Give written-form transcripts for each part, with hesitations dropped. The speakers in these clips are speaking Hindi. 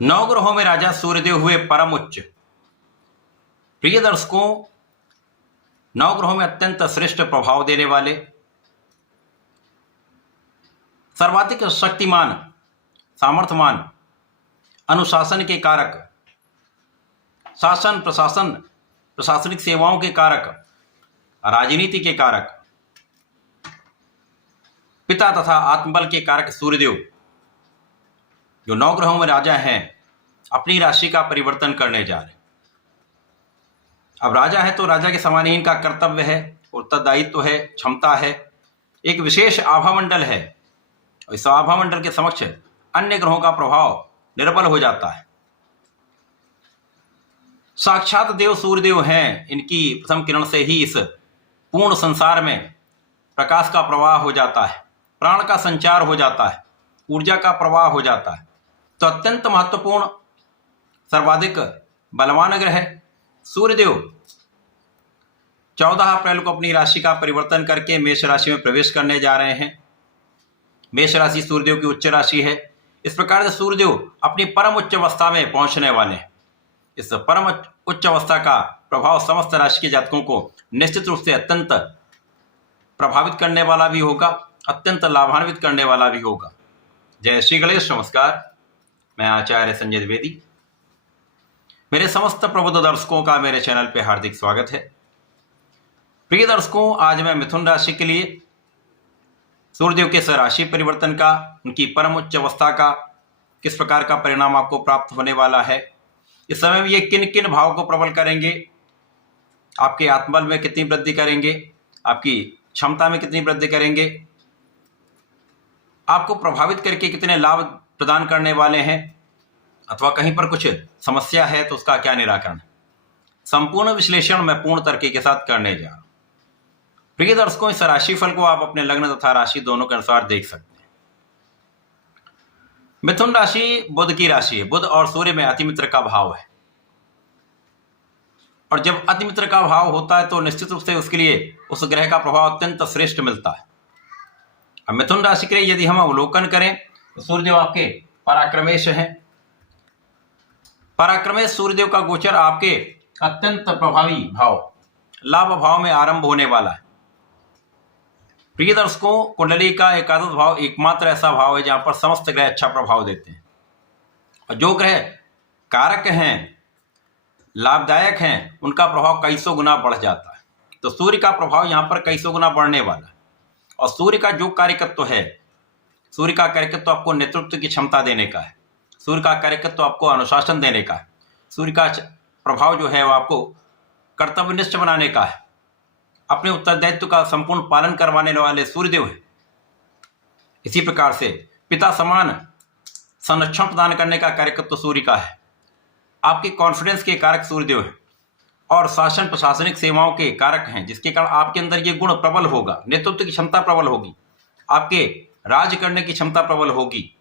नवग्रहों में राजा सूर्यदेव हुए परम उच्च। प्रिय दर्शकों, नवग्रहों में अत्यंत श्रेष्ठ प्रभाव देने वाले, सर्वाधिक शक्तिमान, सामर्थ्यवान, अनुशासन के कारक, शासन प्रशासन प्रशासनिक सेवाओं के कारक, राजनीति के कारक, पिता तथा आत्मबल के कारक सूर्यदेव जो नवग्रहों में राजा हैं, अपनी राशि का परिवर्तन करने जा रहे हैं। अब राजा है तो राजा के समान ही इनका कर्तव्य है, उत्तरदायित्व है, क्षमता है, एक विशेष आभामंडल है। इस आभामंडल के समक्ष अन्य ग्रहों का प्रभाव निर्बल हो जाता है। साक्षात देव सूर्यदेव हैं, इनकी प्रथम किरण से ही इस पूर्ण संसार में प्रकाश का प्रवाह हो जाता है, प्राण का संचार हो जाता है, ऊर्जा का प्रवाह हो जाता है। तो अत्यंत महत्वपूर्ण, सर्वाधिक बलवान ग्रह सूर्यदेव 14 अप्रैल को अपनी राशि का परिवर्तन करके मेष राशि में प्रवेश करने जा रहे हैं। मेष राशि सूर्यदेव की उच्च राशि है। इस प्रकार से सूर्यदेव अपनी परम उच्च अवस्था में पहुंचने वाले हैं। इस परम उच्च अवस्था का प्रभाव समस्त राशि के जातकों को निश्चित रूप से अत्यंत प्रभावित करने वाला भी होगा, अत्यंत लाभान्वित करने वाला भी होगा। जय श्री गणेश। नमस्कार, मैं आचार्य संजय द्विवेदी। मेरे समस्त प्रबुद्ध दर्शकों का मेरे चैनल पे हार्दिक स्वागत है। प्रिय दर्शकों, आज मैं मिथुन राशि के लिए सूर्यदेव के राशि परिवर्तन का, उनकी परम उच्च अवस्था का किस प्रकार का परिणाम आपको प्राप्त होने वाला है, इस समय में ये किन किन भाव को प्रबल करेंगे, आपके आत्मबल में कितनी वृद्धि करेंगे, आपकी क्षमता में कितनी वृद्धि करेंगे, आपको प्रभावित करके कितने लाभ प्रदान करने वाले हैं, अथवा कहीं पर कुछ समस्या है तो उसका क्या निराकरण है, संपूर्ण विश्लेषण मैं पूर्ण तरीके के साथ करने जा रहा हूं। प्रिय दर्शकों, इस राशिफल को आप अपने लग्न तथा राशि दोनों के अनुसार देख सकते हैं। मिथुन राशि बुध की राशि है। बुध और सूर्य में अतिमित्र का भाव है, और जब अतिमित्र का भाव होता है तो निश्चित रूप से उसके लिए उस ग्रह का प्रभाव अत्यंत श्रेष्ठ मिलता है। अब मिथुन राशि के लिए यदि हम अवलोकन करें तो सूर्यदेव आपके पराक्रमेश हैं। पराक्रमेश सूर्यदेव का गोचर आपके अत्यंत प्रभावी भाव लाभ भाव में आरंभ होने वाला है। प्रिय दर्शकों, कुंडली का एकादश भाव एकमात्र ऐसा भाव है जहां पर समस्त ग्रह अच्छा प्रभाव देते हैं, और जो ग्रह कारक हैं, लाभदायक हैं, उनका प्रभाव कई सौ गुना बढ़ जाता है। तो सूर्य का प्रभाव यहां पर कई सौ गुना बढ़ने वाला है। और सूर्य का जो कार्यकत्व है, सूर्य का कार्यकत्व आपको नेतृत्व की क्षमता देने का है, सूर्य का कार्यकत्व आपको अनुशासन देने का है, सूर्य का प्रभाव जो है वो आपको कर्तव्यनिष्ठ बनाने का है, अपने उत्तरदायित्व का संपूर्ण पालन करवाने वाले सूर्यदेव है। इसी प्रकार से पिता समान संरक्षण प्रदान करने का कार्यकत्व सूर्य का है। आपके कॉन्फिडेंस के कारक सूर्यदेव है, और शासन प्रशासनिक सेवाओं के कारक हैं, जिसके कारण आपके अंदर ये गुण प्रबल होगा, नेतृत्व की क्षमता प्रबल होगी, आपके राज करने की क्षमता प्रबल होगी,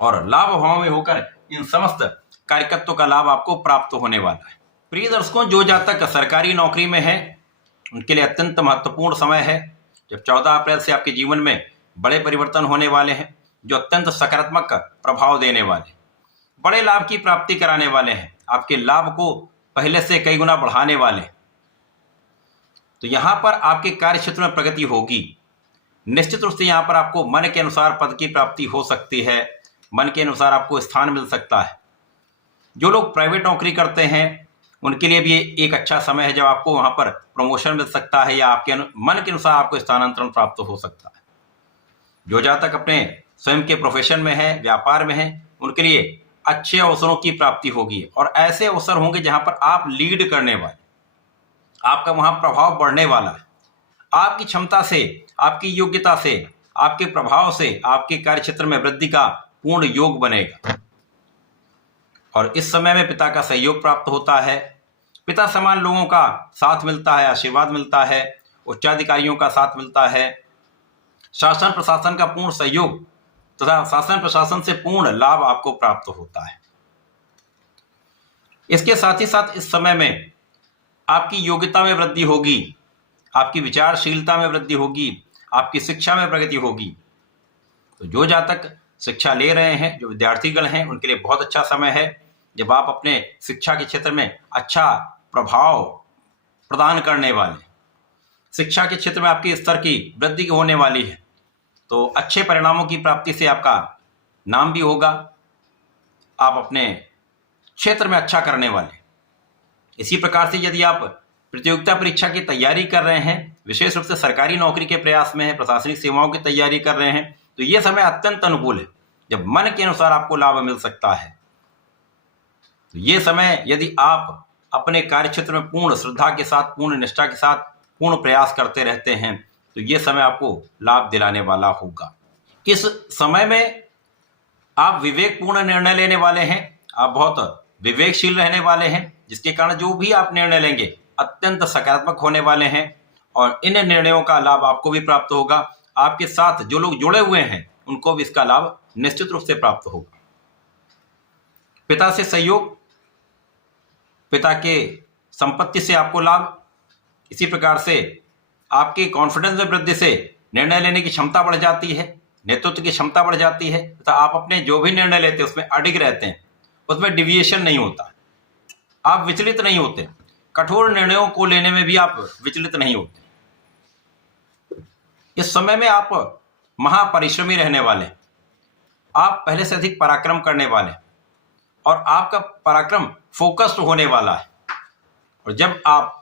और लाभ भाव में होकर इन समस्त कार्यकत्व का लाभ आपको प्राप्त होने वाला है। प्रिय दर्शकों, जो जातक सरकारी नौकरी में है उनके लिए अत्यंत महत्वपूर्ण समय है, जब 14 अप्रैल से आपके जीवन में बड़े परिवर्तन होने वाले हैं, जो अत्यंत सकारात्मक प्रभाव देने वाले, बड़े लाभ की प्राप्ति कराने वाले हैं, आपके लाभ को पहले से कई गुना बढ़ाने वाले। तो यहाँ पर आपके कार्य क्षेत्र में प्रगति होगी। निश्चित रूप से यहाँ पर आपको मन के अनुसार पद की प्राप्ति हो सकती है, मन के अनुसार आपको स्थान मिल सकता है। जो लोग प्राइवेट नौकरी करते हैं उनके लिए भी एक अच्छा समय है, जब आपको वहाँ पर प्रमोशन मिल सकता है, या आपके मन के अनुसार आपको स्थानांतरण प्राप्त हो सकता है। जो जातक अपने स्वयं के प्रोफेशन में है, व्यापार में है, उनके लिए अच्छे अवसरों की प्राप्ति होगी, और ऐसे अवसर होंगे जहां पर आप लीड करने वाले, आपका वहां प्रभाव बढ़ने वाला है। आपकी क्षमता से, आपकी योग्यता से, आपके प्रभाव से आपके कार्य क्षेत्र में वृद्धि का पूर्ण योग बनेगा। और इस समय में पिता का सहयोग प्राप्त होता है, पिता समान लोगों का साथ मिलता है, आशीर्वाद मिलता है, उच्चाधिकारियों का साथ मिलता है, शासन प्रशासन का पूर्ण सहयोग तथा शासन प्रशासन से पूर्ण लाभ आपको प्राप्त होता है। इसके साथ ही साथ इस समय में आपकी योग्यता में वृद्धि होगी, आपकी विचारशीलता में वृद्धि होगी, आपकी शिक्षा में प्रगति होगी। तो जो जातक शिक्षा ले रहे हैं, जो विद्यार्थीगण हैं, उनके लिए बहुत अच्छा समय है जब आप अपने शिक्षा के क्षेत्र में अच्छा प्रभाव प्रदान करने वाले, शिक्षा के क्षेत्र में आपके स्तर की वृद्धि होने वाली है। तो अच्छे परिणामों की प्राप्ति से आपका नाम भी होगा, आप अपने क्षेत्र में अच्छा करने वाले। इसी प्रकार से यदि आप प्रतियोगिता परीक्षा की तैयारी कर रहे हैं, विशेष रूप से सरकारी नौकरी के प्रयास में हैं, प्रशासनिक सेवाओं की तैयारी कर रहे हैं, तो ये समय अत्यंत अनुकूल है जब मन के अनुसार आपको लाभ मिल सकता है। तो ये समय यदि आप अपने कार्य क्षेत्र में पूर्ण श्रद्धा के साथ, पूर्ण निष्ठा के साथ, पूर्ण प्रयास करते रहते हैं, तो ये समय आपको लाभ दिलाने वाला होगा। इस समय में आप विवेकपूर्ण निर्णय लेने वाले हैं, आप बहुत विवेकशील रहने वाले हैं, जिसके कारण जो भी आप निर्णय लेंगे अत्यंत सकारात्मक होने वाले हैं और इन निर्णयों का लाभ आपको भी प्राप्त होगा। आपके साथ जो लोग जुड़े हुए हैं उनको भी इसका लाभ निश्चित रूप से प्राप्त होगा। पिता से सहयोग, पिता के संपत्ति से आपको लाभ, इसी प्रकार से आपके कॉन्फिडेंस में वृद्धि से निर्णय लेने की क्षमता बढ़ जाती है, नेतृत्व की क्षमता बढ़ जाती है तथा आप अपने जो भी निर्णय लेते हैं उसमें अडिग रहते हैं, उसमें डिविएशन नहीं होता, आप विचलित नहीं होते, कठोर निर्णयों को लेने में भी आप विचलित नहीं होते। इस समय में आप महापरिश्रमी रहने वाले, आप पहले से अधिक पराक्रम करने वाले और आपका पराक्रम फोकस्ड होने वाला है। और जब आप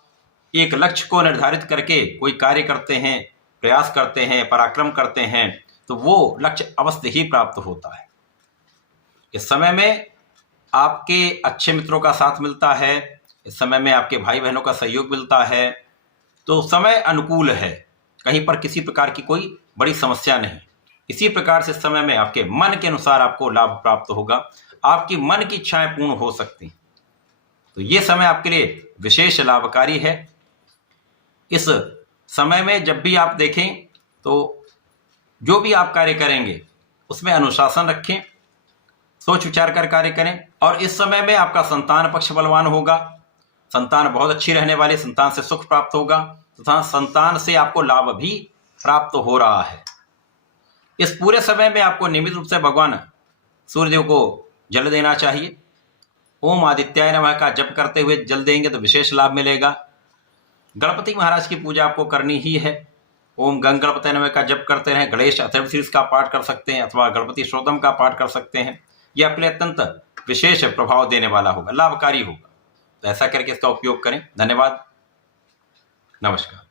एक लक्ष्य को निर्धारित करके कोई कार्य करते हैं, प्रयास करते हैं, पराक्रम करते हैं, तो वो लक्ष्य अवश्य ही प्राप्त होता है। इस समय में आपके अच्छे मित्रों का साथ मिलता है, इस समय में आपके भाई बहनों का सहयोग मिलता है, तो समय अनुकूल है, कहीं पर किसी प्रकार की कोई बड़ी समस्या नहीं। इसी प्रकार से समय में आपके मन के अनुसार आपको लाभ प्राप्त होगा, आपकी मन की इच्छाएं पूर्ण हो सकती। तो ये समय आपके लिए विशेष लाभकारी है। इस समय में जब भी आप देखें तो जो भी आप कार्य करेंगे उसमें अनुशासन रखें, सोच विचार कर कार्य करें। और इस समय में आपका संतान पक्ष बलवान होगा, संतान बहुत अच्छी रहने वाली, संतान से सुख प्राप्त होगा तथा संतान से आपको लाभ भी प्राप्त हो रहा है। इस पूरे समय में आपको नियमित रूप से भगवान सूर्यदेव को जल देना चाहिए। ओम आदित्याय नमः का जप करते हुए जल देंगे तो विशेष लाभ मिलेगा। गणपति महाराज की पूजा आपको करनी ही है। ओम गंग गणपति नमः का जप करते रहें, गणेश अथर्वशीर्ष का पाठ कर सकते हैं अथवा गणपति स्तोत्रम का पाठ कर सकते हैं। यह अपने अत्यंत विशेष प्रभाव देने वाला होगा, लाभकारी होगा। तो ऐसा करके इसका उपयोग करें। धन्यवाद, नमस्कार।